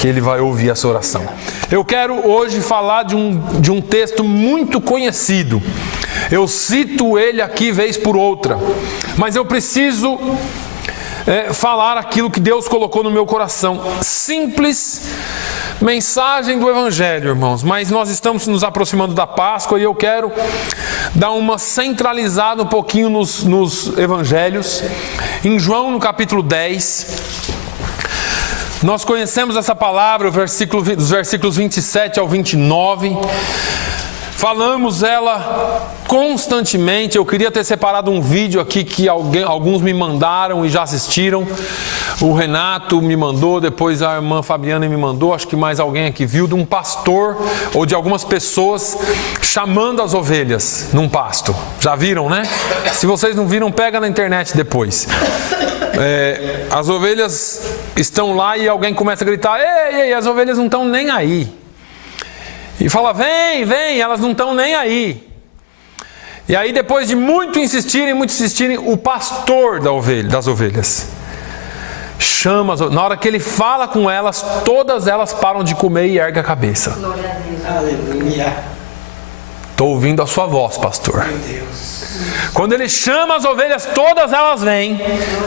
que Ele vai ouvir essa oração. Eu quero hoje falar de um texto muito conhecido. Eu cito ele aqui vez por outra, mas eu preciso falar aquilo que Deus colocou no meu coração. Simples mensagem do Evangelho, irmãos, mas nós estamos nos aproximando da Páscoa e eu quero dar uma centralizada um pouquinho nos Evangelhos. Em João, no capítulo 10, nós conhecemos essa palavra, dos versículos 27 ao 29, falamos ela constantemente. Eu queria ter separado um vídeo aqui que alguns me mandaram e já assistiram. O Renato me mandou, depois a irmã Fabiana me mandou, acho que mais alguém aqui viu, de um pastor ou de algumas pessoas chamando as ovelhas num pasto. Já viram, né? Se vocês não viram, pega na internet depois. As ovelhas estão lá e alguém começa a gritar: ei, as ovelhas não estão nem aí. E fala: vem, elas não estão nem aí. E aí, depois de muito insistirem, o pastor das ovelhas chama as ovelhas. Na hora que ele fala com elas, todas elas param de comer e erguem a cabeça. Glória a Deus. Aleluia. Estou ouvindo a sua voz, pastor. Meu Deus. Quando ele chama as ovelhas, todas elas vêm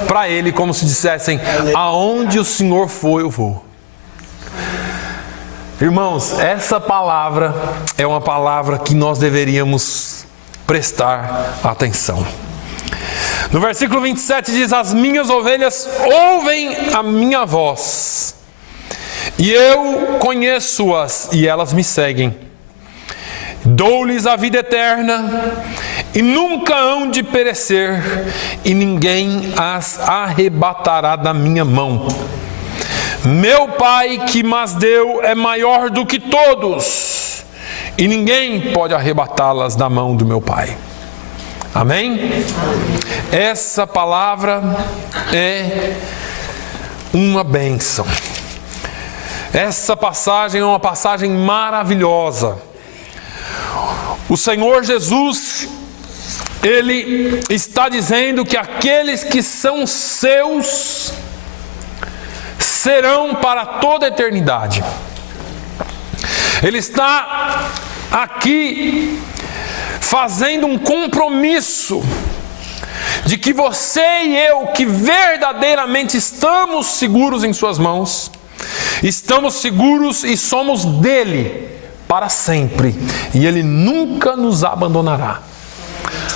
para ele, como se dissessem: aonde o Senhor for, eu vou. Irmãos, essa palavra é uma palavra que nós deveríamos prestar atenção. No versículo 27 diz: as minhas ovelhas ouvem a minha voz, e eu conheço-as, e elas me seguem. Dou-lhes a vida eterna, e nunca hão de perecer, e ninguém as arrebatará da minha mão. Meu Pai que mas deu é maior do que todos, e ninguém pode arrebatá-las da mão do meu Pai. Amém? Essa palavra é uma bênção. Essa passagem é uma passagem maravilhosa. O Senhor Jesus, Ele está dizendo que aqueles que são seus serão para toda a eternidade. Ele está aqui fazendo um compromisso de que você e eu, que verdadeiramente estamos seguros em suas mãos, estamos seguros e somos dele para sempre, e ele nunca nos abandonará.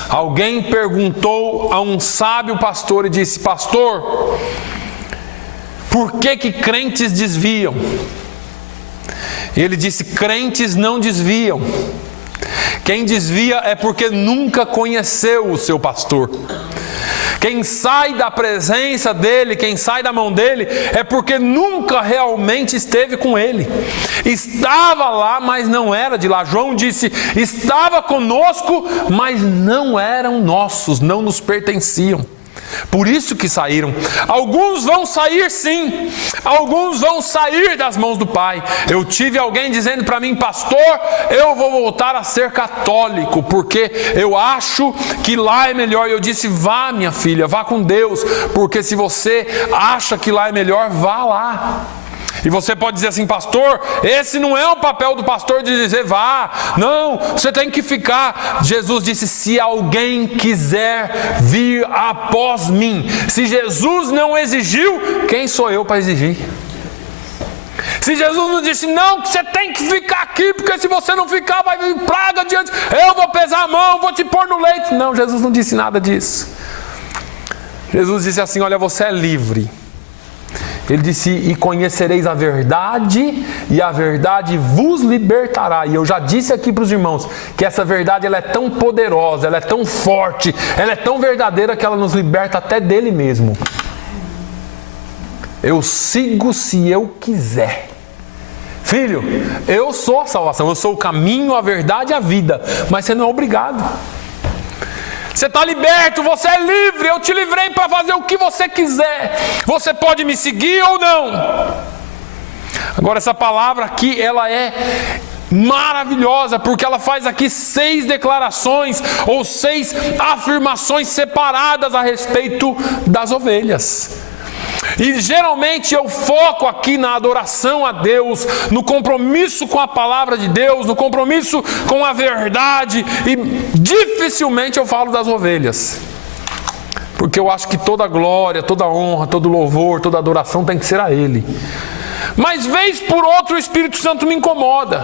Alguém perguntou a um sábio pastor e disse: pastor, por que crentes desviam? Ele disse: crentes não desviam. Quem desvia é porque nunca conheceu o seu pastor. Quem sai da presença dele, quem sai da mão dele, é porque nunca realmente esteve com ele. Estava lá, mas não era de lá. João disse: estava conosco, mas não eram nossos, não nos pertenciam. Por isso que saíram. Alguns vão sair sim, alguns vão sair das mãos do Pai. Eu tive alguém dizendo para mim: pastor, eu vou voltar a ser católico, porque eu acho que lá é melhor. Eu disse: vá, minha filha, vá com Deus, porque se você acha que lá é melhor, vá lá. E você pode dizer assim: pastor, esse não é o papel do pastor de dizer vá. Não, você tem que ficar. Jesus disse: se alguém quiser vir após mim. Se Jesus não exigiu, quem sou eu para exigir? Se Jesus não disse: não, que você tem que ficar aqui, porque se você não ficar vai vir praga diante, eu vou pesar a mão, vou te pôr no leito. Não, Jesus não disse nada disso. Jesus disse assim: olha, você é livre. Ele disse: e conhecereis a verdade, e a verdade vos libertará. E eu já disse aqui para os irmãos que essa verdade, ela é tão poderosa, ela é tão forte, ela é tão verdadeira que ela nos liberta até dele mesmo. Eu sigo se eu quiser. Filho, eu sou a salvação, eu sou o caminho, a verdade e a vida, mas você não é obrigado. Você está liberto, você é livre, eu te livrei para fazer o que você quiser. Você pode me seguir ou não. Agora, essa palavra aqui, ela é maravilhosa, porque ela faz aqui 6 declarações ou 6 afirmações separadas a respeito das ovelhas. E geralmente eu foco aqui na adoração a Deus, no compromisso com a palavra de Deus, no compromisso com a verdade, e dificilmente eu falo das ovelhas. Porque eu acho que toda glória, toda honra, todo louvor, toda adoração tem que ser a Ele. Mas vez por outra o Espírito Santo me incomoda.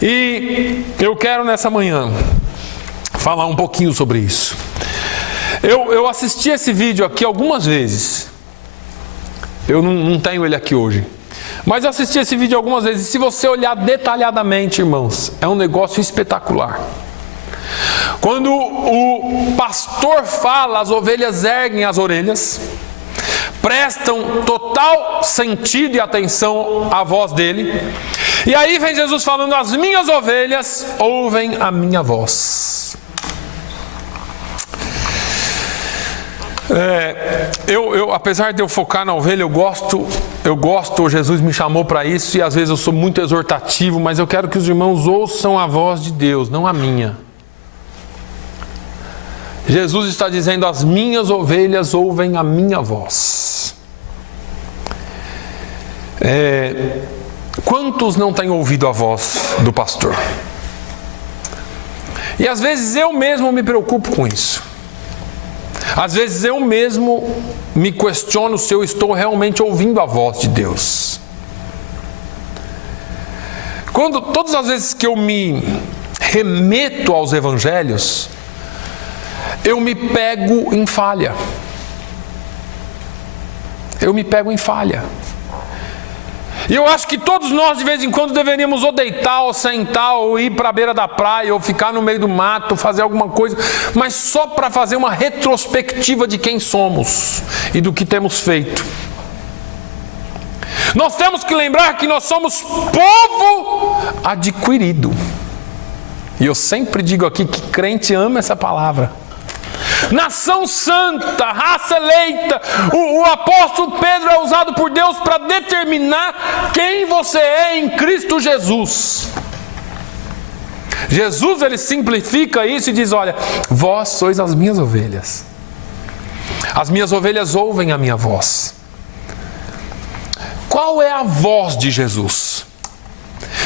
E eu quero nessa manhã falar um pouquinho sobre isso. Eu assisti esse vídeo aqui algumas vezes. Eu não tenho ele aqui hoje. Mas eu assisti esse vídeo algumas vezes. E se você olhar detalhadamente, irmãos, é um negócio espetacular. Quando o pastor fala, as ovelhas erguem as orelhas, prestam total sentido e atenção à voz dele. E aí vem Jesus falando: as minhas ovelhas ouvem a minha voz. Apesar de eu focar na ovelha, eu gosto, Jesus me chamou para isso, e às vezes eu sou muito exortativo, mas eu quero que os irmãos ouçam a voz de Deus, não a minha. Jesus está dizendo: as minhas ovelhas ouvem a minha voz. Quantos não têm ouvido a voz do pastor? E às vezes eu mesmo me preocupo com isso. Às vezes eu mesmo me questiono se eu estou realmente ouvindo a voz de Deus. Todas as vezes que eu me remeto aos evangelhos, eu me pego em falha. E eu acho que todos nós de vez em quando deveríamos ou deitar, ou sentar, ou ir para a beira da praia, ou ficar no meio do mato, fazer alguma coisa, mas só para fazer uma retrospectiva de quem somos e do que temos feito. Nós temos que lembrar que nós somos povo adquirido. E eu sempre digo aqui que crente ama essa palavra. Nação santa, raça eleita. O apóstolo Pedro é usado por Deus para determinar quem você é em Cristo Jesus. Jesus, ele simplifica isso e diz: olha, vós sois as minhas ovelhas. As minhas ovelhas ouvem a minha voz. Qual é a voz de Jesus?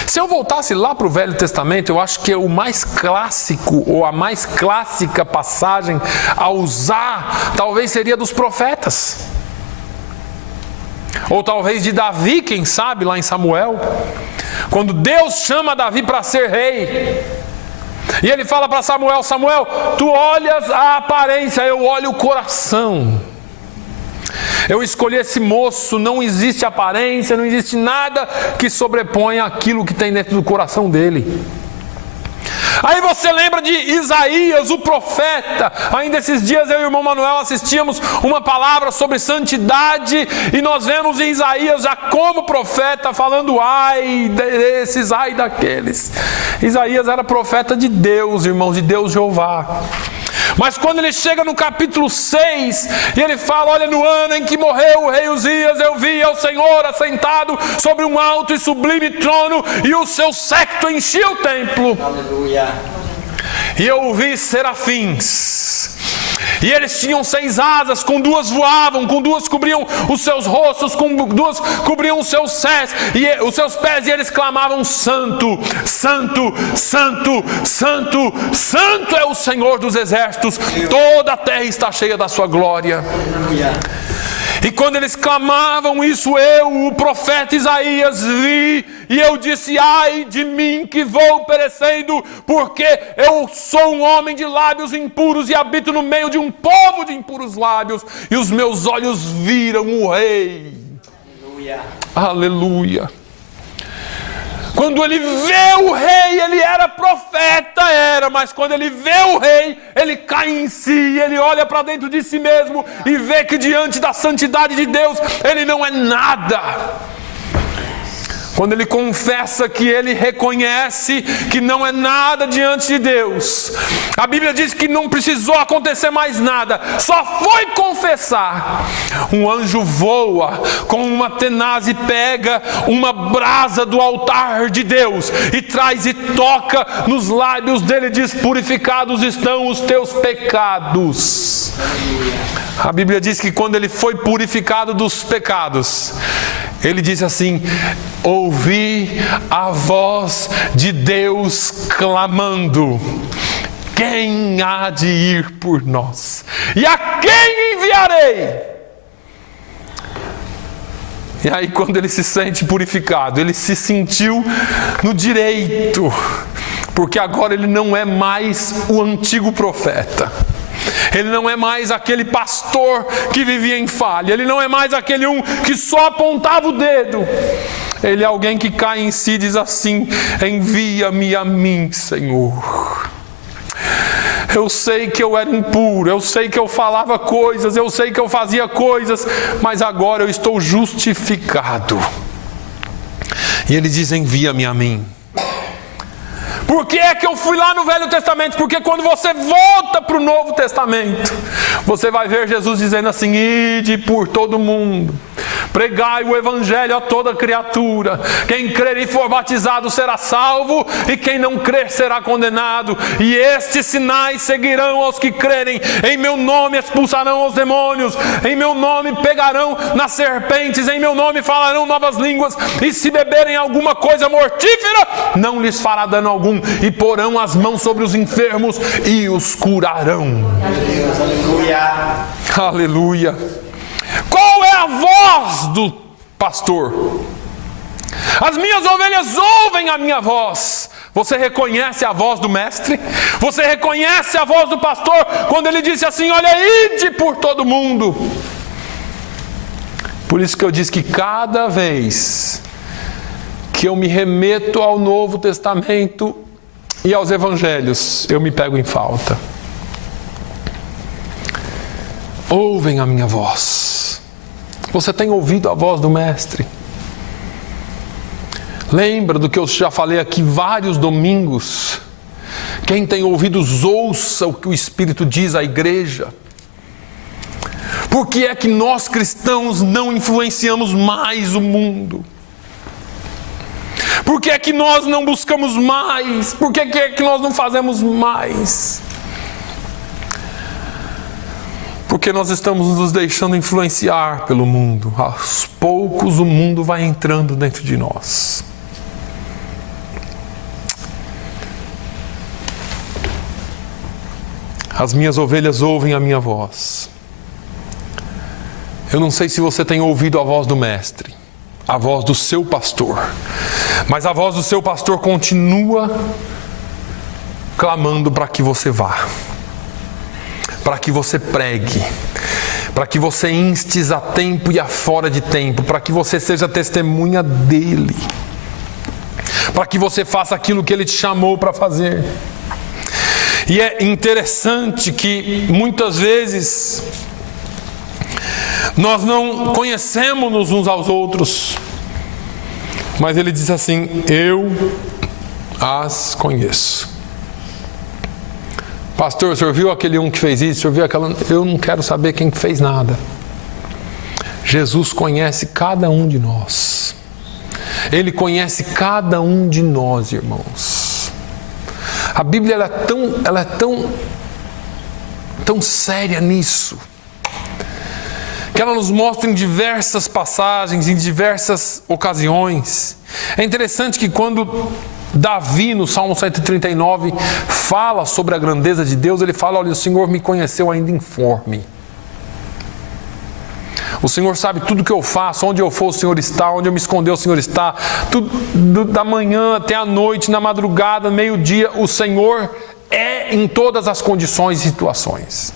Se eu voltasse lá para o Velho Testamento, eu acho que o mais clássico, ou a mais clássica passagem a usar, talvez seria dos profetas. Ou talvez de Davi, quem sabe, lá em Samuel. Quando Deus chama Davi para ser rei. E ele fala para Samuel: Samuel, tu olhas a aparência, eu olho o coração. Eu escolhi esse moço, não existe aparência, não existe nada que sobreponha aquilo que tem dentro do coração dele. Aí você lembra de Isaías, o profeta. Ainda esses dias eu e o irmão Manuel assistíamos uma palavra sobre santidade, e nós vemos em Isaías já como profeta falando: ai desses, ai daqueles. Isaías era profeta de Deus, irmãos, de Deus Jeová. Mas quando ele chega no capítulo 6, e ele fala: olha, no ano em que morreu o rei Uzias, eu vi ao Senhor assentado sobre um alto e sublime trono, e o seu séquito enchia o templo. Aleluia. E eu vi serafins, e eles tinham 6 asas, com 2 voavam, com 2 cobriam os seus rostos, com 2 cobriam os seus pés, e eles clamavam: Santo, Santo, Santo, Santo, Santo é o Senhor dos exércitos, toda a terra está cheia da sua glória. Aleluia. E quando eles clamavam isso, eu, o profeta Isaías, vi, e eu disse: ai de mim que vou perecendo, porque eu sou um homem de lábios impuros e habito no meio de um povo de impuros lábios, e os meus olhos viram o Rei. Aleluia. Aleluia. Quando ele vê o rei, ele era profeta, mas quando ele vê o rei, ele cai em si, ele olha para dentro de si mesmo e vê que diante da santidade de Deus, ele não é nada. Quando ele confessa que ele reconhece que não é nada diante de Deus, a Bíblia diz que não precisou acontecer mais nada, só foi confessar. Um anjo voa com uma tenaz e pega uma brasa do altar de Deus e traz e toca nos lábios dele, diz: purificados estão os teus pecados. A Bíblia diz que quando ele foi purificado dos pecados, ele disse assim: ouvi a voz de Deus clamando: quem há de ir por nós? E a quem enviarei? E aí, quando ele se sente purificado, ele se sentiu no direito, porque agora ele não é mais o antigo profeta. Ele não é mais aquele pastor que vivia em falha. Ele não é mais aquele que só apontava o dedo. Ele é alguém que cai em si e diz assim: envia-me a mim, Senhor. Eu sei que eu era impuro, eu sei que eu falava coisas, eu sei que eu fazia coisas, mas agora eu estou justificado. E ele diz: envia-me a mim. Por que é que eu fui lá no Velho Testamento? Porque quando você volta para o Novo Testamento, você vai ver Jesus dizendo assim: ide por todo mundo, pregai o Evangelho a toda criatura, quem crer e for batizado será salvo, e quem não crer será condenado, e estes sinais seguirão aos que crerem, em meu nome expulsarão os demônios, em meu nome pegarão nas serpentes, em meu nome falarão novas línguas, e se beberem alguma coisa mortífera, não lhes fará dano algum, e porão as mãos sobre os enfermos e os curarão. Aleluia. Aleluia. Qual é a voz do pastor? As minhas ovelhas ouvem a minha voz. Você reconhece a voz do mestre? Você reconhece a voz do pastor quando ele disse assim: olha, ide por todo mundo. Por isso que eu disse que cada vez que eu me remeto ao Novo Testamento e aos Evangelhos, eu me pego em falta. Ouvem a minha voz. Você tem ouvido a voz do Mestre? Lembra do que eu já falei aqui vários domingos? Quem tem ouvidos, ouça o que o Espírito diz à igreja. Por que é que nós cristãos não influenciamos mais o mundo? Por que é que nós não buscamos mais? Por que é que nós não fazemos mais? Porque nós estamos nos deixando influenciar pelo mundo. Aos poucos o mundo vai entrando dentro de nós. As minhas ovelhas ouvem a minha voz. Eu não sei se você tem ouvido a voz do Mestre, a voz do seu pastor, mas a voz do seu pastor continua clamando para que você vá, para que você pregue, para que você instes a tempo e a fora de tempo, para que você seja testemunha dele, para que você faça aquilo que ele te chamou para fazer. E é interessante que muitas vezes nós não conhecemos uns aos outros, mas ele diz assim: eu as conheço. Pastor, o senhor viu aquele que fez isso? O senhor viu aquela? Eu não quero saber quem fez nada. Jesus conhece cada um de nós. Ele conhece cada um de nós, irmãos. A Bíblia ela é tão séria nisso, que ela nos mostra em diversas passagens, em diversas ocasiões. É interessante que quando Davi, no Salmo 139, fala sobre a grandeza de Deus, ele fala: olha, o Senhor me conheceu ainda informe. O Senhor sabe tudo que eu faço, onde eu for o Senhor está, onde eu me esconder o Senhor está. Tudo, da manhã até a noite, na madrugada, meio-dia, o Senhor é em todas as condições e situações.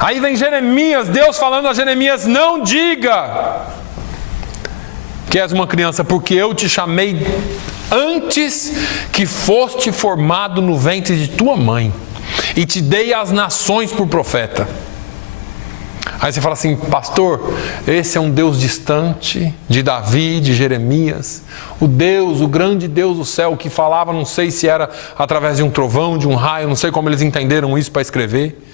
Aí vem Jeremias, Deus falando a Jeremias: não diga que és uma criança, porque eu te chamei antes que foste formado no ventre de tua mãe, e te dei às nações por profeta. Aí você fala assim: pastor, esse é um Deus distante de Davi, de Jeremias. O Deus, o grande Deus do céu que falava, não sei se era através de um trovão, de um raio, não sei como eles entenderam isso para escrever.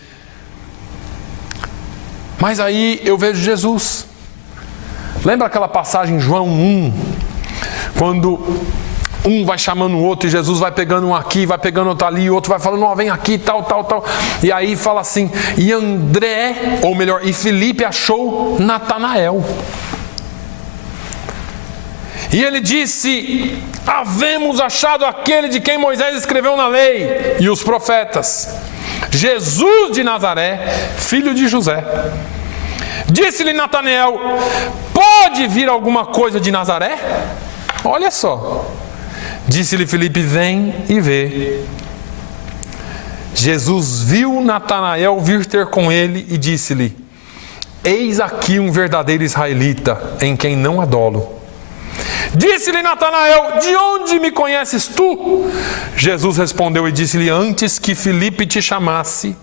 Mas aí eu vejo Jesus. Lembra aquela passagem em João 1, quando um vai chamando o outro, e Jesus vai pegando um aqui, vai pegando outro ali, e o outro vai falando, ó, vem aqui, tal. E aí fala assim, e André, ou melhor, e Filipe achou Natanael. E ele disse, havemos achado aquele de quem Moisés escreveu na lei e os profetas, Jesus de Nazaré, filho de José. Disse-lhe Natanael, pode vir alguma coisa de Nazaré? Olha só. Disse-lhe Filipe, vem e vê. Jesus viu Natanael vir ter com ele e disse-lhe, eis aqui um verdadeiro israelita, em quem não há dolo. Disse-lhe Natanael, de onde me conheces tu? Jesus respondeu e disse-lhe, antes que Filipe te chamasse,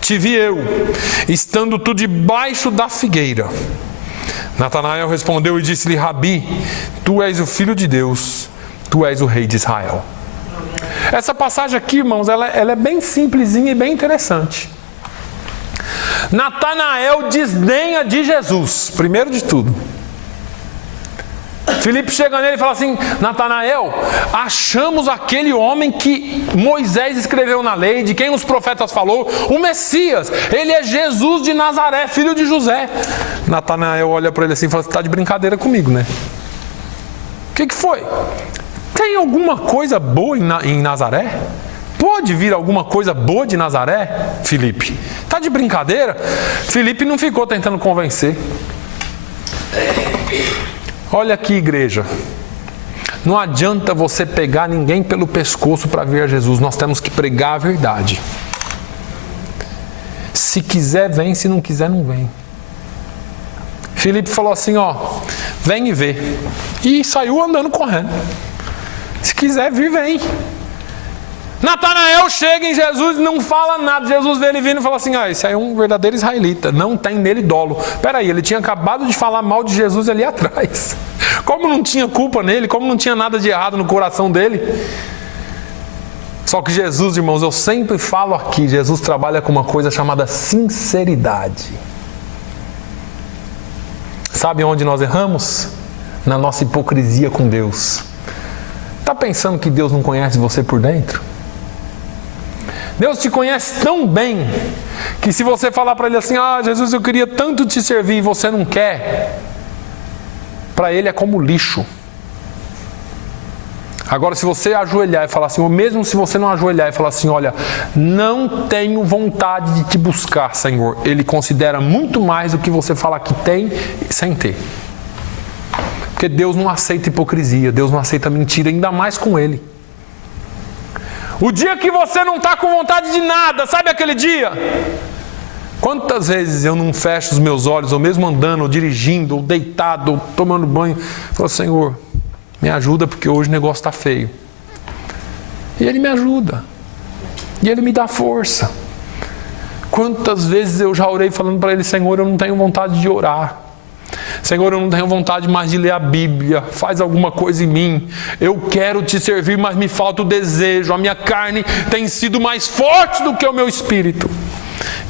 te vi eu, estando tu debaixo da figueira. Natanael respondeu e disse-lhe, Rabi, tu és o Filho de Deus, tu és o Rei de Israel. Essa passagem aqui, irmãos, ela é bem simplesinha e bem interessante. Natanael desdenha de Jesus, primeiro de tudo. Filipe chega nele e fala assim, Natanael, achamos aquele homem que Moisés escreveu na lei, de quem os profetas falou, o Messias, ele é Jesus de Nazaré, filho de José. Natanael olha para ele assim e fala, você está de brincadeira comigo, né? O que foi? Tem alguma coisa boa em Nazaré? Pode vir alguma coisa boa de Nazaré, Filipe? Está de brincadeira? Filipe não ficou tentando convencer. Olha aqui, igreja, não adianta você pegar ninguém pelo pescoço para ver a Jesus, nós temos que pregar a verdade. Se quiser, vem, se não quiser, não vem. Filipe falou assim, ó, vem e vê. E saiu andando correndo. Se quiser vir, vem. Natanael chega em Jesus e não fala nada. Jesus vê ele vindo e fala assim, esse aí é um verdadeiro israelita, não tem nele dolo. Peraí, ele tinha acabado de falar mal de Jesus ali atrás. Como não tinha culpa nele, como não tinha nada de errado no coração dele. Só que Jesus, irmãos, eu sempre falo aqui, Jesus trabalha com uma coisa chamada sinceridade. Sabe onde nós erramos? Na nossa hipocrisia com Deus. Está pensando que Deus não conhece você por dentro? Deus te conhece tão bem, que se você falar para Ele assim, Jesus, eu queria tanto te servir e você não quer, para Ele é como lixo. Agora, se você ajoelhar e falar assim, ou mesmo se você não ajoelhar e falar assim, olha, não tenho vontade de te buscar, Senhor, Ele considera muito mais do que você falar que tem sem ter. Porque Deus não aceita hipocrisia, Deus não aceita mentira, ainda mais com Ele. O dia que você não está com vontade de nada, sabe aquele dia? Quantas vezes eu não fecho os meus olhos, ou mesmo andando, ou dirigindo, ou deitado, ou tomando banho, falo, Senhor, me ajuda porque hoje o negócio está feio. E Ele me ajuda. E Ele me dá força. Quantas vezes eu já orei falando para Ele, Senhor, eu não tenho vontade de orar. Senhor, eu não tenho vontade mais de ler a Bíblia, faz alguma coisa em mim, eu quero te servir, mas me falta o desejo, a minha carne tem sido mais forte do que o meu espírito.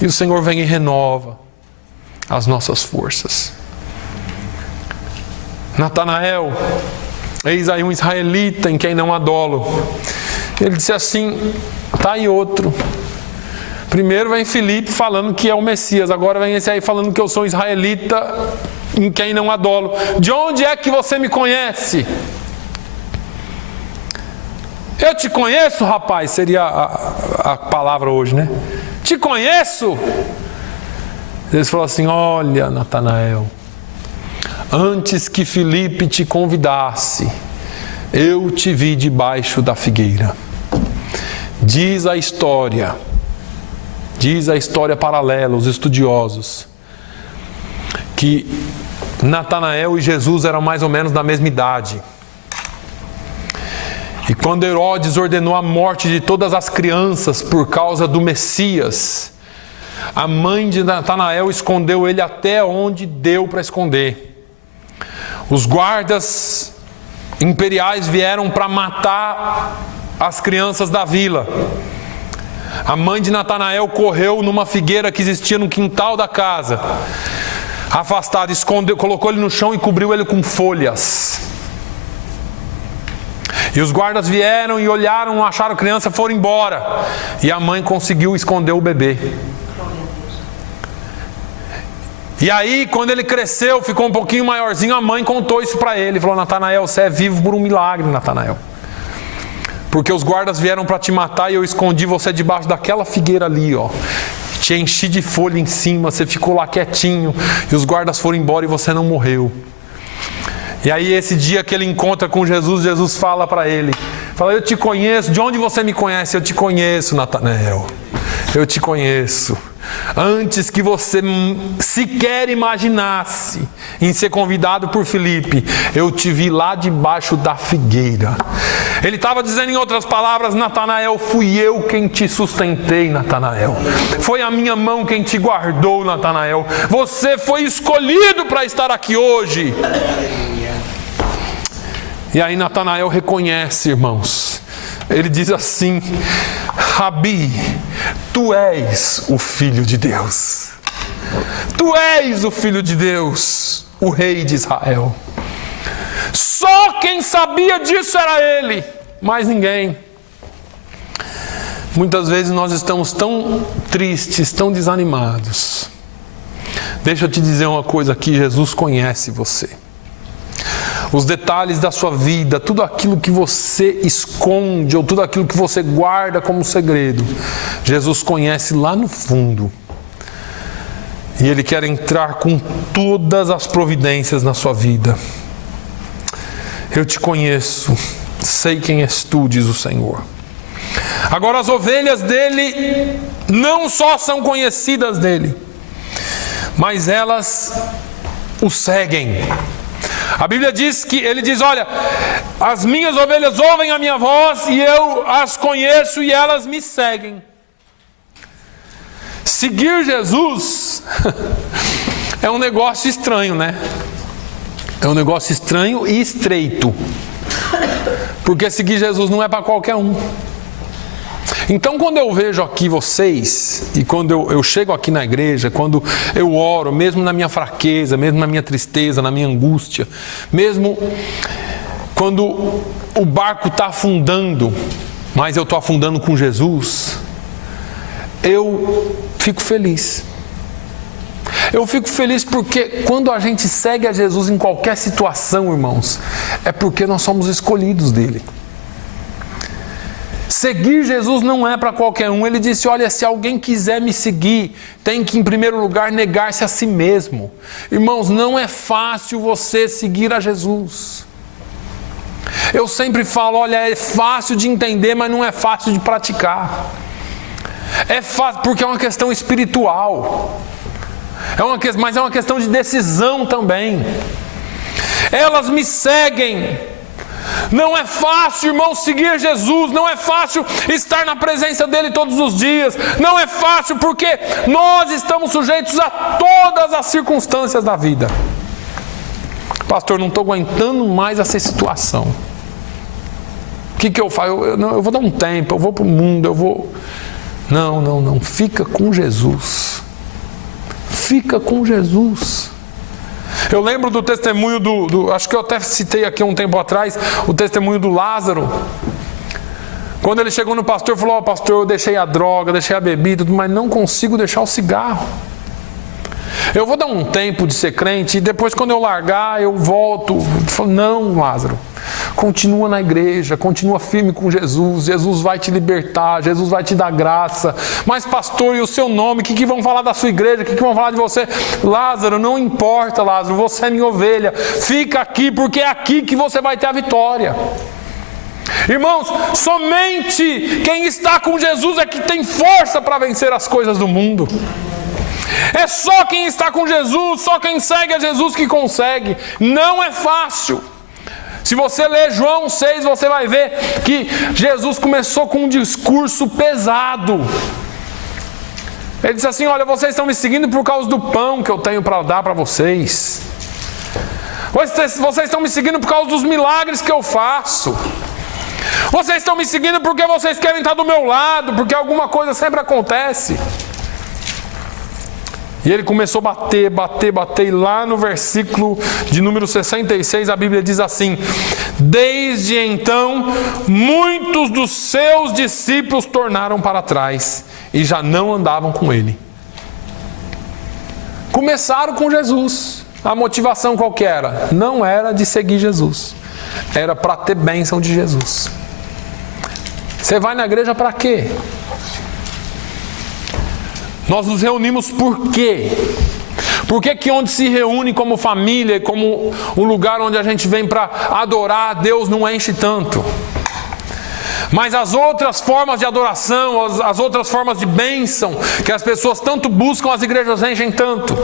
E o Senhor vem e renova as nossas forças. Natanael, eis aí um israelita em quem não há dolo. Ele disse assim, tá aí outro. Primeiro vem Filipe falando que é o Messias, agora vem esse aí falando que eu sou israelita em quem não há dolo. De onde é que você me conhece? Eu te conheço, rapaz, seria a palavra hoje, né? Te conheço? Eles falaram assim, olha, Natanael, antes que Filipe te convidasse, eu te vi debaixo da figueira. Diz a história paralela, os estudiosos, que Natanael e Jesus eram mais ou menos da mesma idade. E quando Herodes ordenou a morte de todas as crianças por causa do Messias, a mãe de Natanael escondeu ele até onde deu para esconder. Os guardas imperiais vieram para matar as crianças da vila. A mãe de Natanael correu numa figueira que existia no quintal da casa, afastado, escondeu, colocou ele no chão e cobriu ele com folhas. E os guardas vieram e olharam, não acharam a criança, foram embora. E a mãe conseguiu esconder o bebê. E aí, quando ele cresceu, ficou um pouquinho maiorzinho, a mãe contou isso para ele. Falou: Natanael, você é vivo por um milagre, Natanael. Porque os guardas vieram para te matar e eu escondi você debaixo daquela figueira ali, ó. Te enchi de folha em cima, você ficou lá quietinho. E os guardas foram embora e você não morreu. E aí esse dia que ele encontra com Jesus, Jesus fala para ele. Fala: eu te conheço. De onde você me conhece? Eu te conheço, Natanael. Eu te conheço. Antes que você sequer imaginasse em ser convidado por Filipe, eu te vi lá debaixo da figueira. Ele estava dizendo em outras palavras: Natanael, fui eu quem te sustentei, Natanael. Foi a minha mão quem te guardou, Natanael. Você foi escolhido para estar aqui hoje. E aí Natanael reconhece, irmãos. Ele diz assim: Rabi, tu és o Filho de Deus. Tu és o Filho de Deus, o Rei de Israel. Só quem sabia disso era ele, mais ninguém. Muitas vezes nós estamos tão tristes, tão desanimados. Deixa eu te dizer uma coisa aqui: Jesus conhece você. Os detalhes da sua vida, tudo aquilo que você esconde ou tudo aquilo que você guarda como segredo, Jesus conhece lá no fundo. E Ele quer entrar com todas as providências na sua vida. Eu te conheço, sei quem és tu, diz o Senhor. Agora as ovelhas dele não só são conhecidas dele, mas elas o seguem. A Bíblia diz que ele diz: olha, as minhas ovelhas ouvem a minha voz e eu as conheço e elas me seguem. Seguir Jesus é um negócio estranho, né? É um negócio estranho e estreito. Porque seguir Jesus não é para qualquer um. Então, quando eu vejo aqui vocês, e quando eu chego aqui na igreja, quando eu oro, mesmo na minha fraqueza, mesmo na minha tristeza, na minha angústia, mesmo quando o barco está afundando, mas eu estou afundando com Jesus, eu fico feliz. Eu fico feliz porque quando a gente segue a Jesus em qualquer situação, irmãos, é porque nós somos escolhidos dele. Seguir Jesus não é para qualquer um. Ele disse: olha, se alguém quiser me seguir, tem que em primeiro lugar negar-se a si mesmo. Irmãos, não é fácil você seguir a Jesus. Eu sempre falo: olha, é fácil de entender, mas não é fácil de praticar. É fácil porque é uma questão espiritual. Mas é uma questão de decisão também. Elas me seguem. Não é fácil, irmão, seguir Jesus. Não é fácil estar na presença dele todos os dias. Não é fácil porque nós estamos sujeitos a todas as circunstâncias da vida. Pastor, não estou aguentando mais essa situação. O que eu faço? Eu vou dar um tempo, eu vou para o mundo, eu vou... Não. Fica com Jesus. Fica com Jesus. Eu lembro do testemunho acho que eu até citei aqui um tempo atrás, o testemunho do Lázaro. Quando ele chegou no pastor e falou: pastor, eu deixei a droga, deixei a bebida, mas não consigo deixar o cigarro. Eu vou dar um tempo de ser crente e depois, quando eu largar, eu volto. Ele falou: não, Lázaro, continua na igreja, continua firme com Jesus. Jesus vai te libertar, Jesus vai te dar graça. Mas pastor, e o seu nome? O que vão falar da sua igreja? O que vão falar de você? Lázaro, não importa, Lázaro, você é minha ovelha. Fica aqui, porque é aqui que você vai ter a vitória. Irmãos, somente quem está com Jesus é que tem força para vencer as coisas do mundo. É só quem está com Jesus, só quem segue a Jesus que consegue. Não é fácil. Se você ler João 6, você vai ver que Jesus começou com um discurso pesado. Ele disse assim: olha, vocês estão me seguindo por causa do pão que eu tenho para dar para vocês. Vocês estão me seguindo por causa dos milagres que eu faço. Vocês estão me seguindo porque vocês querem estar do meu lado, porque alguma coisa sempre acontece. E ele começou a bater, e lá no versículo de número 66, a Bíblia diz assim: desde então, muitos dos seus discípulos tornaram para trás e já não andavam com ele. Começaram com Jesus. A motivação qual que era? Não era de seguir Jesus. Era para ter bênção de Jesus. Você vai na igreja para quê? Nós nos reunimos por quê? Por que onde se reúne como família, como um lugar onde a gente vem para adorar a Deus não enche tanto? Mas as outras formas de adoração, as outras formas de bênção que as pessoas tanto buscam, as igrejas enchem tanto.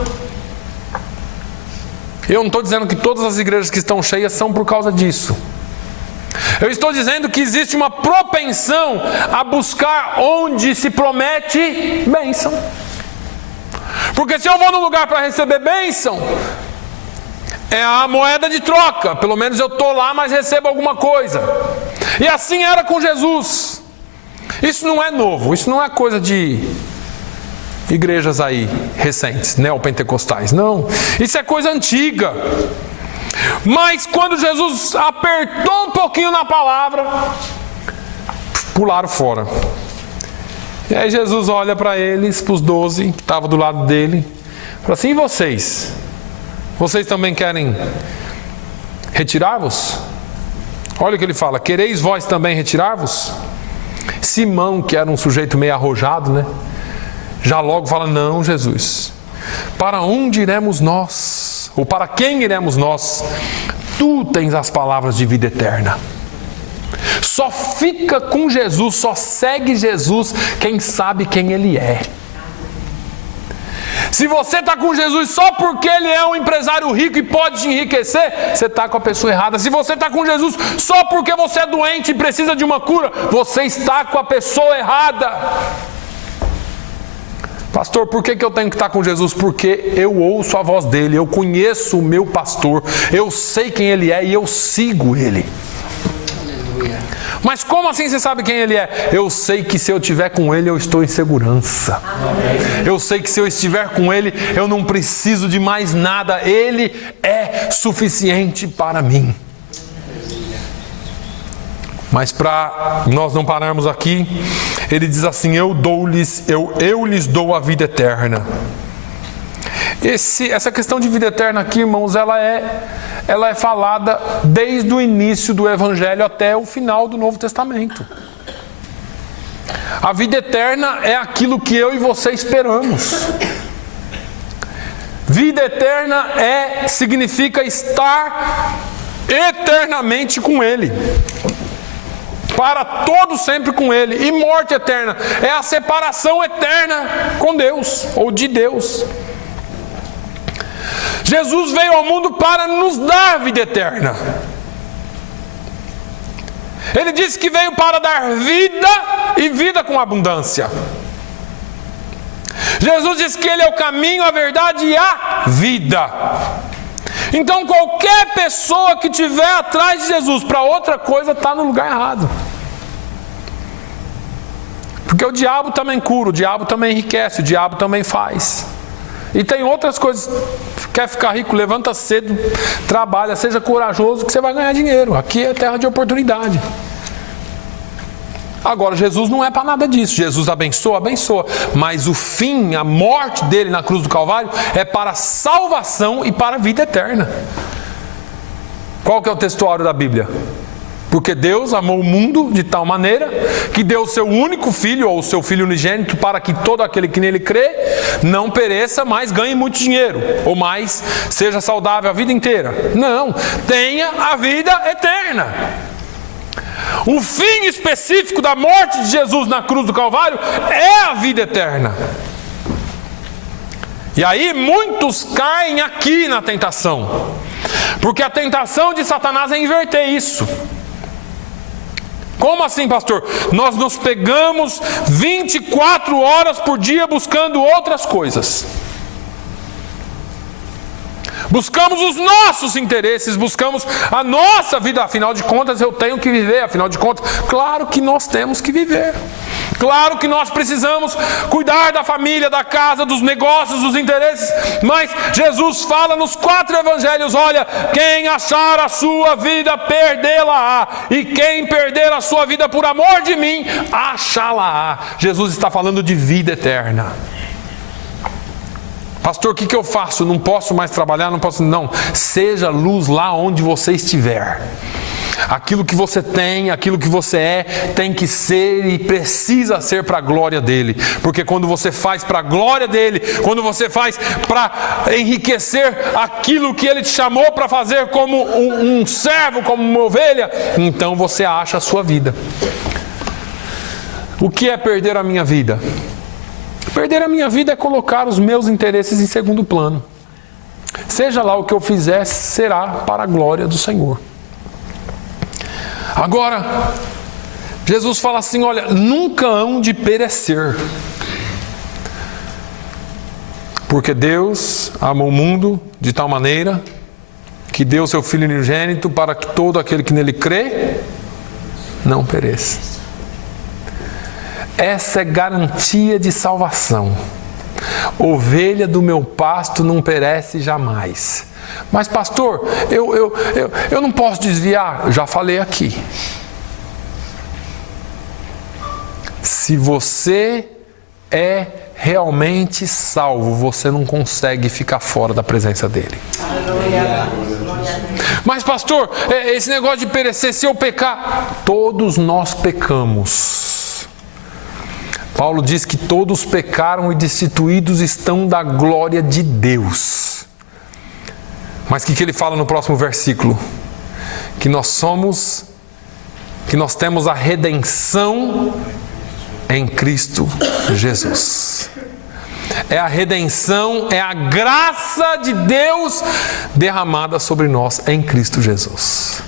Eu não estou dizendo que todas as igrejas que estão cheias são por causa disso. Eu estou dizendo que existe uma propensão a buscar onde se promete bênção. Porque se eu vou num lugar para receber bênção, é a moeda de troca. Pelo menos eu estou lá, mas recebo alguma coisa. E assim era com Jesus. Isso não é novo, isso não é coisa de igrejas aí recentes, neopentecostais. Não, isso é coisa antiga. Mas quando Jesus apertou um pouquinho na palavra, pularam fora. E aí Jesus olha para eles, para os 12 que estavam do lado dele, fala assim: e vocês? Vocês também querem retirar-vos? Olha o que ele fala: quereis vós também retirar-vos? Simão, que era um sujeito meio arrojado, né? Já logo fala: não, Jesus, para onde iremos nós? Ou para quem iremos nós? Tu tens as palavras de vida eterna. Só fica com Jesus, só segue Jesus quem sabe quem Ele é. Se você está com Jesus só porque Ele é um empresário rico e pode te enriquecer, você está com a pessoa errada. Se você está com Jesus só porque você é doente e precisa de uma cura, você está com a pessoa errada. Pastor, por que eu tenho que estar com Jesus? Porque eu ouço a voz dele, eu conheço o meu pastor, eu sei quem ele é e eu sigo ele. Aleluia. Mas como assim você sabe quem ele é? Eu sei que se eu estiver com ele, eu estou em segurança. Amém. Eu sei que se eu estiver com ele, eu não preciso de mais nada. Ele é suficiente para mim. Mas para nós não pararmos aqui, ele diz assim: eu lhes dou a vida eterna. Essa questão de vida eterna aqui, irmãos, ela é falada desde o início do Evangelho até o final do Novo Testamento. A vida eterna é aquilo que eu e você esperamos. Vida eterna significa estar eternamente com Ele. Para todo sempre com Ele. E morte eterna é a separação eterna com Deus, ou de Deus. Jesus veio ao mundo para nos dar vida eterna. Ele disse que veio para dar vida e vida com abundância. Jesus disse que Ele é o caminho, a verdade e a vida. Então qualquer pessoa que estiver atrás de Jesus para outra coisa está no lugar errado. Porque o diabo também cura, o diabo também enriquece, o diabo também faz. E tem outras coisas. Quer ficar rico, levanta cedo, trabalha, seja corajoso que você vai ganhar dinheiro. Aqui é terra de oportunidade. Agora, Jesus não é para nada disso. Jesus abençoa, mas o fim, a morte dele na cruz do Calvário é para salvação e para a vida eterna. Qual que é o textuário da Bíblia? Porque Deus amou o mundo de tal maneira que deu o seu único filho, ou o seu filho unigênito, para que todo aquele que nele crê não pereça, mas ganhe muito dinheiro, ou mais, seja saudável a vida inteira. Não, tenha a vida eterna. O fim específico da morte de Jesus na cruz do Calvário é a vida eterna. E aí muitos caem aqui na tentação, porque a tentação de Satanás é inverter isso. Como assim, pastor? Nós nos pegamos 24 horas por dia buscando outras coisas. Buscamos os nossos interesses, buscamos a nossa vida. Afinal de contas, eu tenho que viver. Afinal de contas, claro que nós temos que viver. Claro que nós precisamos cuidar da família, da casa, dos negócios, dos interesses, mas Jesus fala nos 4 evangelhos: olha, quem achar a sua vida, perdê-la-á, e quem perder a sua vida por amor de mim, achá-la-á. Jesus está falando de vida eterna. Pastor, o que eu faço? Não posso mais trabalhar, não posso... Não, seja luz lá onde você estiver. Aquilo que você tem, aquilo que você é, tem que ser e precisa ser para a glória dele. Porque quando você faz para a glória dele, quando você faz para enriquecer aquilo que ele te chamou para fazer como um servo, como uma ovelha, então você acha a sua vida. O que é perder a minha vida? Perder a minha vida é colocar os meus interesses em segundo plano. Seja lá o que eu fizer, será para a glória do Senhor. Agora, Jesus fala assim: olha, nunca hão de perecer. Porque Deus amou o mundo de tal maneira que deu seu Filho unigênito para que todo aquele que nele crê não pereça. Essa é garantia de salvação. Ovelha do meu pasto não perece jamais. Mas pastor, eu não posso desviar. Já falei aqui. Se você é realmente salvo, você não consegue ficar fora da presença dele. Mas pastor, esse negócio de perecer, se eu pecar, todos nós pecamos. Paulo diz que todos pecaram e destituídos estão da glória de Deus. Mas o que ele fala no próximo versículo? Que nós temos a redenção em Cristo Jesus. É a redenção, é a graça de Deus derramada sobre nós em Cristo Jesus.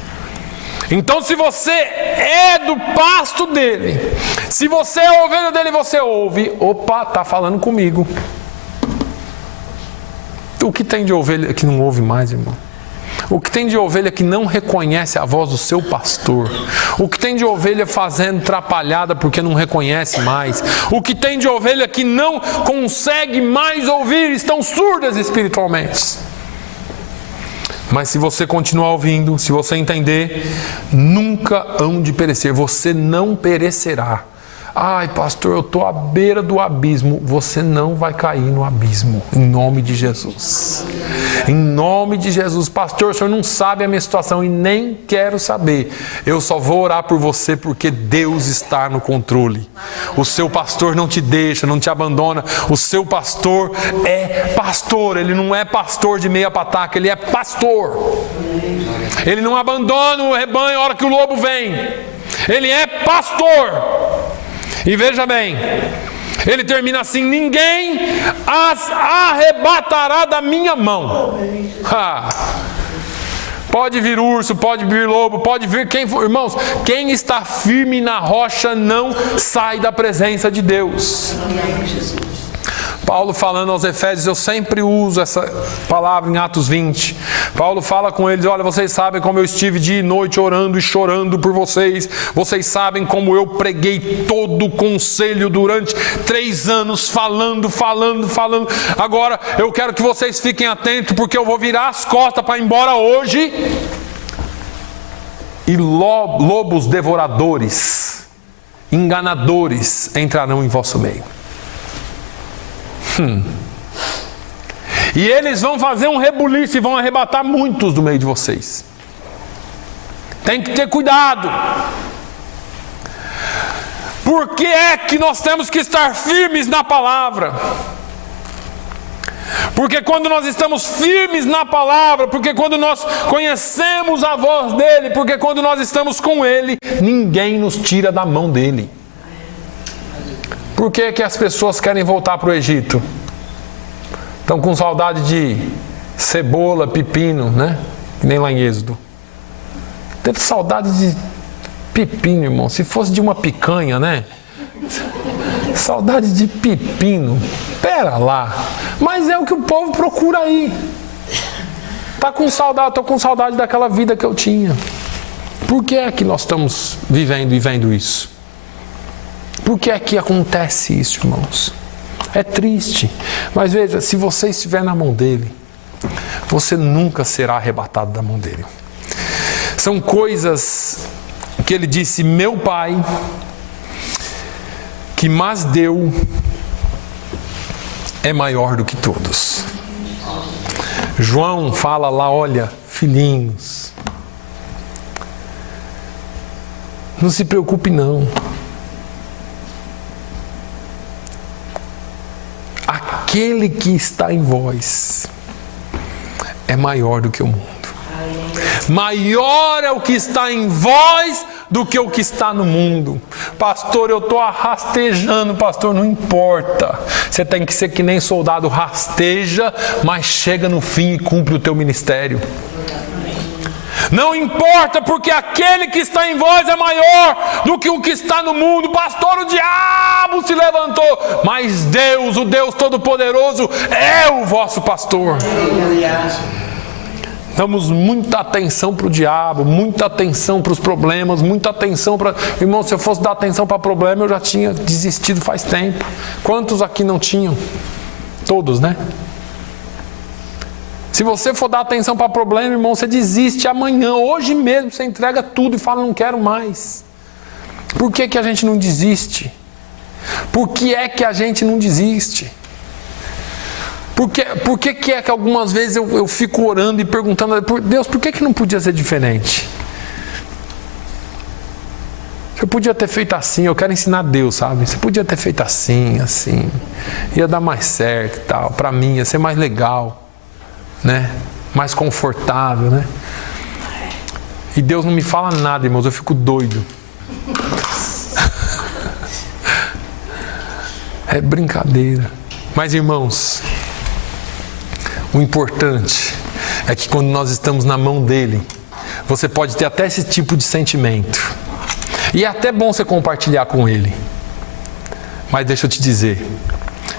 Então, se você é do pasto dele, se você é a ovelha dele, você ouve: opa, está falando comigo. O que tem de ovelha que não ouve mais, irmão? O que tem de ovelha que não reconhece a voz do seu pastor? O que tem de ovelha fazendo trapalhada porque não reconhece mais? O que tem de ovelha que não consegue mais ouvir, estão surdas espiritualmente? Mas se você continuar ouvindo, se você entender, nunca hão de perecer. Você não perecerá. Ai, pastor, eu estou à beira do abismo. Você não vai cair no abismo, em nome de Jesus. Em nome de Jesus. Pastor, o senhor não sabe a minha situação e nem quero saber. Eu só vou orar por você porque Deus está no controle. O seu pastor não te deixa, não te abandona. O seu pastor é pastor. Ele não é pastor de meia pataca, ele é pastor. Ele não abandona o rebanho a hora que o lobo vem. Ele é pastor. E veja bem, ele termina assim: ninguém as arrebatará da minha mão. Pode vir urso, pode vir lobo, pode vir quem for. Irmãos, quem está firme na rocha não sai da presença de Deus. Paulo falando aos Efésios, eu sempre uso essa palavra em Atos 20. Paulo fala com eles: olha, vocês sabem como eu estive dia e noite orando e chorando por vocês. Vocês sabem como eu preguei todo o conselho durante 3 anos, falando. Agora eu quero que vocês fiquem atentos, porque eu vou virar as costas para ir embora hoje. E lobos devoradores, enganadores entrarão em vosso meio. E eles vão fazer um rebuliço e vão arrebatar muitos do meio de vocês. Tem que ter cuidado. Por que é que nós temos que estar firmes na palavra? Porque quando nós estamos firmes na palavra, porque quando nós conhecemos a voz dele, porque quando nós estamos com ele, ninguém nos tira da mão dele. Por que que as pessoas querem voltar para o Egito? Estão com saudade de cebola, pepino, né? Que nem lá em Êxodo. Teve saudade de pepino, irmão. Se fosse de uma picanha, né? Saudade de pepino. Pera lá. Mas é o que o povo procura aí. Tá com saudade, estou com saudade daquela vida que eu tinha. Por que é que nós estamos vivendo e vendo isso? Por que é que acontece isso, irmãos? É triste, mas veja, se você estiver na mão dele, você nunca será arrebatado da mão dele. São coisas que ele disse: meu Pai, que mais deu, é maior do que todos. João fala lá, olha, filhinhos, não se preocupe não. Aquele que está em vós é maior do que o mundo. Maior é o que está em vós do que o que está no mundo. Pastor, eu estou rastejando. Pastor, não importa. Você tem que ser que nem soldado, rasteja, mas chega no fim e cumpre o teu ministério. Não importa, porque aquele que está em vós é maior do que o que está no mundo. Pastor, o diabo se levantou, mas Deus, o Deus Todo-Poderoso, é o vosso pastor. Damos muita atenção para o diabo, muita atenção para os problemas, muita atenção para... Irmão, se eu fosse dar atenção para problema, eu já tinha desistido faz tempo. Quantos aqui não tinham? Todos, né? Se você for dar atenção para problema, irmão, você desiste amanhã, hoje mesmo, você entrega tudo e fala, não quero mais. Por que que a gente não desiste? Por que é que a gente não desiste? Por que é que algumas vezes eu fico orando e perguntando, Deus, por que não podia ser diferente? Você podia ter feito assim, eu quero ensinar Deus, sabe? Você podia ter feito assim, assim. Ia dar mais certo e tal, para mim, ia ser mais legal, né? Mais confortável, né? E Deus não me fala nada, irmãos, eu fico doido. É brincadeira. Mas, irmãos, o importante é que quando nós estamos na mão dele, você pode ter até esse tipo de sentimento. E é até bom você compartilhar com ele. Mas deixa eu te dizer,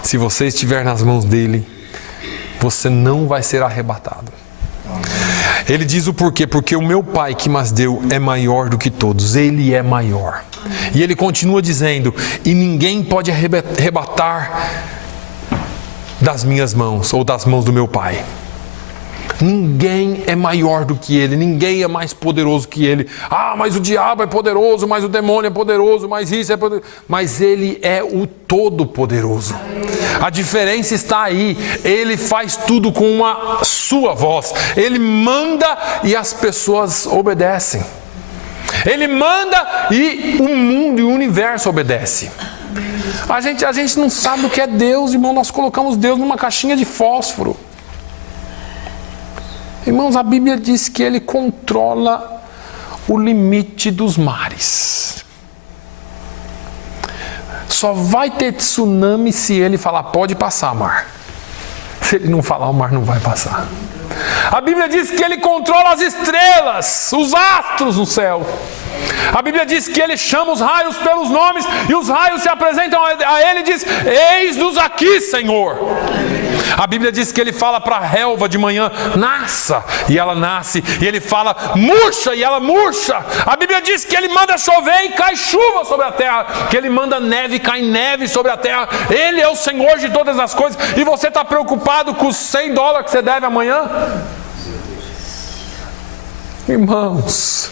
se você estiver nas mãos dele, você não vai ser arrebatado. Ele diz o porquê, porque o meu Pai que mais deu é maior do que todos, ele é maior. E ele continua dizendo, e ninguém pode arrebatar das minhas mãos, ou das mãos do meu Pai. Ninguém é maior do que ele, ninguém é mais poderoso que ele. Ah, mas o diabo é poderoso, mas o demônio é poderoso, mas isso é poderoso. Mas ele é o Todo-Poderoso. A diferença está aí, ele faz tudo com a sua voz. Ele manda e as pessoas obedecem. Ele manda e o mundo e o universo obedece. A gente não sabe o que é Deus, irmão. Nós colocamos Deus numa caixinha de fósforo. Irmãos, a Bíblia diz que ele controla o limite dos mares. Só vai ter tsunami se ele falar, pode passar, mar. Se ele não falar, o mar não vai passar. A Bíblia diz que ele controla as estrelas, os astros no céu. A Bíblia diz que ele chama os raios pelos nomes e os raios se apresentam a ele e diz, eis-nos aqui, Senhor. A Bíblia diz que ele fala para a relva de manhã, nasça, e ela nasce. E ele fala, murcha, e ela murcha. A Bíblia diz que ele manda chover e cai chuva sobre a terra. Que ele manda neve e cai neve sobre a terra. Ele é o Senhor de todas as coisas. E você está preocupado com os $100 que você deve amanhã? Irmãos,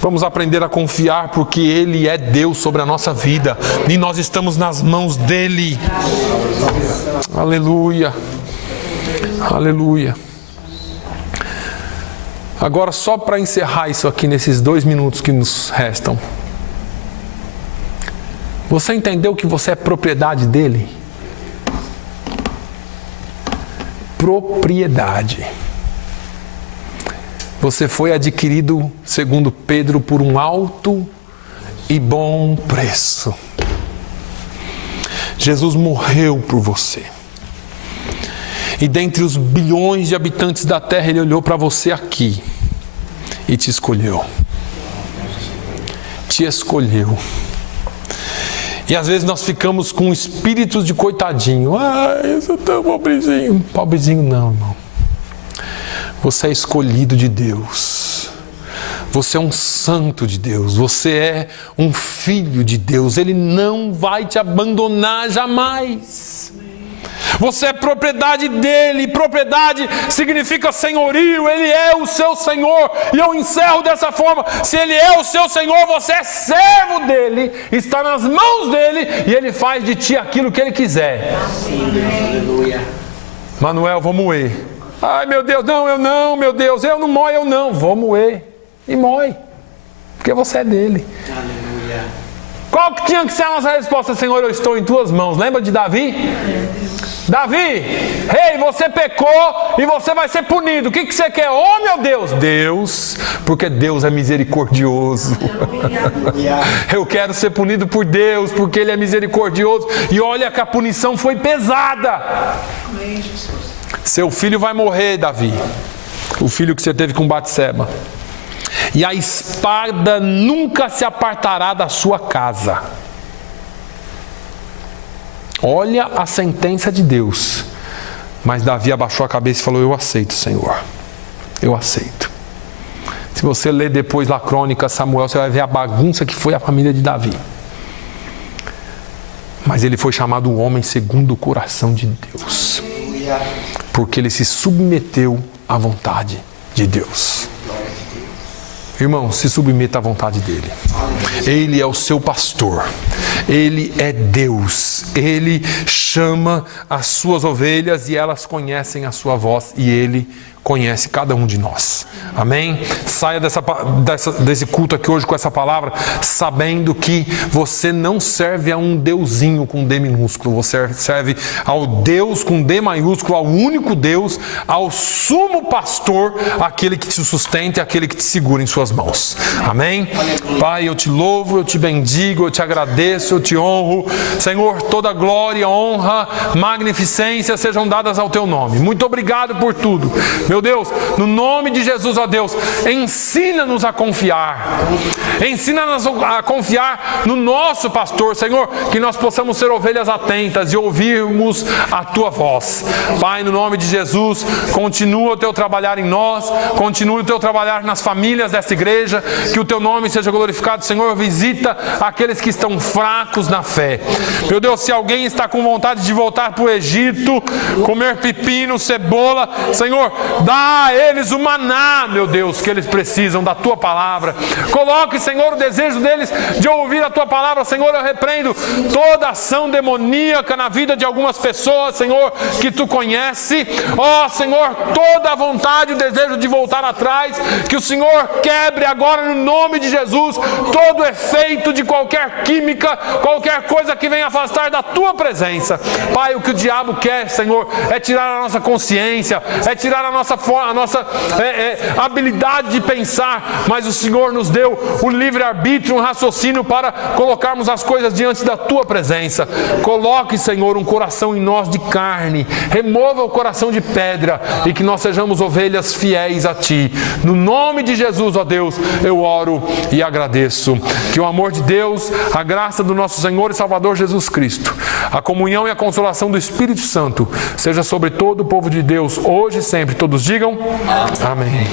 vamos aprender a confiar, porque ele é Deus sobre a nossa vida. E nós estamos nas mãos dele. Aleluia. Aleluia. Agora, só para encerrar isso aqui nesses 2 minutos que nos restam. Você entendeu que você é propriedade dele? Propriedade. Você foi adquirido, segundo Pedro, por um alto e bom preço. Jesus morreu por você. E dentre os bilhões de habitantes da terra, ele olhou para você aqui e te escolheu. Te escolheu. E às vezes nós ficamos com espíritos de coitadinho. Ah, eu sou tão pobrezinho. Pobrezinho não, irmão. Você é escolhido de Deus. Você é um santo de Deus, você é um filho de Deus, Ele não vai te abandonar jamais. Você é propriedade dEle, propriedade significa senhorio, Ele é o seu Senhor, e eu encerro dessa forma: se Ele é o seu Senhor, você é servo dEle, está nas mãos dEle, e Ele faz de ti aquilo que Ele quiser. Aleluia. Manuel, vou moer. Ai meu Deus, não, meu Deus, eu não moio, eu não, vou moer, e moe, porque você é dEle. Aleluia. Qual que tinha que ser a nossa resposta? Senhor, eu estou em tuas mãos. Lembra de Davi? Davi, rei, você pecou e você vai ser punido. O que você quer? Oh meu Deus! Deus, porque Deus é misericordioso. Eu quero ser punido por Deus, porque Ele é misericordioso. E olha que a punição foi pesada. Seu filho vai morrer, Davi. O filho que você teve com Batseba. E a espada nunca se apartará da sua casa. Olha a sentença de Deus. Mas Davi abaixou a cabeça e falou: eu aceito, Senhor, eu aceito. Se você ler depois lá Crônica, Samuel, você vai ver a bagunça que foi a família de Davi. Mas ele foi chamado o homem segundo o coração de Deus, porque ele se submeteu à vontade de Deus. Irmão, se submeta à vontade dEle. Ele é o seu pastor. Ele é Deus. Ele chama as suas ovelhas e elas conhecem a sua voz. E Ele conhece cada um de nós. Amém? Saia desse culto aqui hoje com essa palavra, sabendo que você não serve a um deusinho com D minúsculo. Você serve ao Deus com D maiúsculo, ao único Deus, ao sumo pastor, aquele que te sustenta e aquele que te segura em suas mãos. Amém? Pai, eu te louvo, eu te bendigo, eu te agradeço, eu te honro. Senhor, toda glória, honra, magnificência sejam dadas ao teu nome. Muito obrigado por tudo. Meu Deus, no nome de Jesus, ó Deus, ensina-nos a confiar. Ensina-nos a confiar no nosso pastor, Senhor, que nós possamos ser ovelhas atentas e ouvirmos a tua voz. Pai, no nome de Jesus, continua o teu trabalhar em nós, continua o teu trabalhar nas famílias dessa igreja, que o teu nome seja glorificado. Senhor, visita aqueles que estão fracos na fé. Meu Deus, se alguém está com vontade de voltar para o Egito, comer pepino, cebola, Senhor, dá a eles o maná, meu Deus, que eles precisam da tua palavra. Coloque, Senhor, o desejo deles de ouvir a tua palavra. Senhor, eu repreendo toda ação demoníaca na vida de algumas pessoas, Senhor, que tu conhece. Ó, Senhor, toda a vontade e o desejo de voltar atrás, que o Senhor quebre agora no nome de Jesus todo efeito de qualquer química, qualquer coisa que venha afastar da tua presença. Pai, o que o diabo quer, Senhor, é tirar a nossa consciência, é tirar a nossa habilidade de pensar, mas o Senhor nos deu o livre-arbítrio, um raciocínio para colocarmos as coisas diante da tua presença. Coloque, Senhor, um coração em nós de carne, remova o coração de pedra e que nós sejamos ovelhas fiéis a ti. No nome de Jesus, ó Deus, eu oro e agradeço. Que o amor de Deus, a graça do nosso Senhor e Salvador Jesus Cristo, a comunhão e a consolação do Espírito Santo seja sobre todo o povo de Deus, hoje e sempre. Todos digam amém.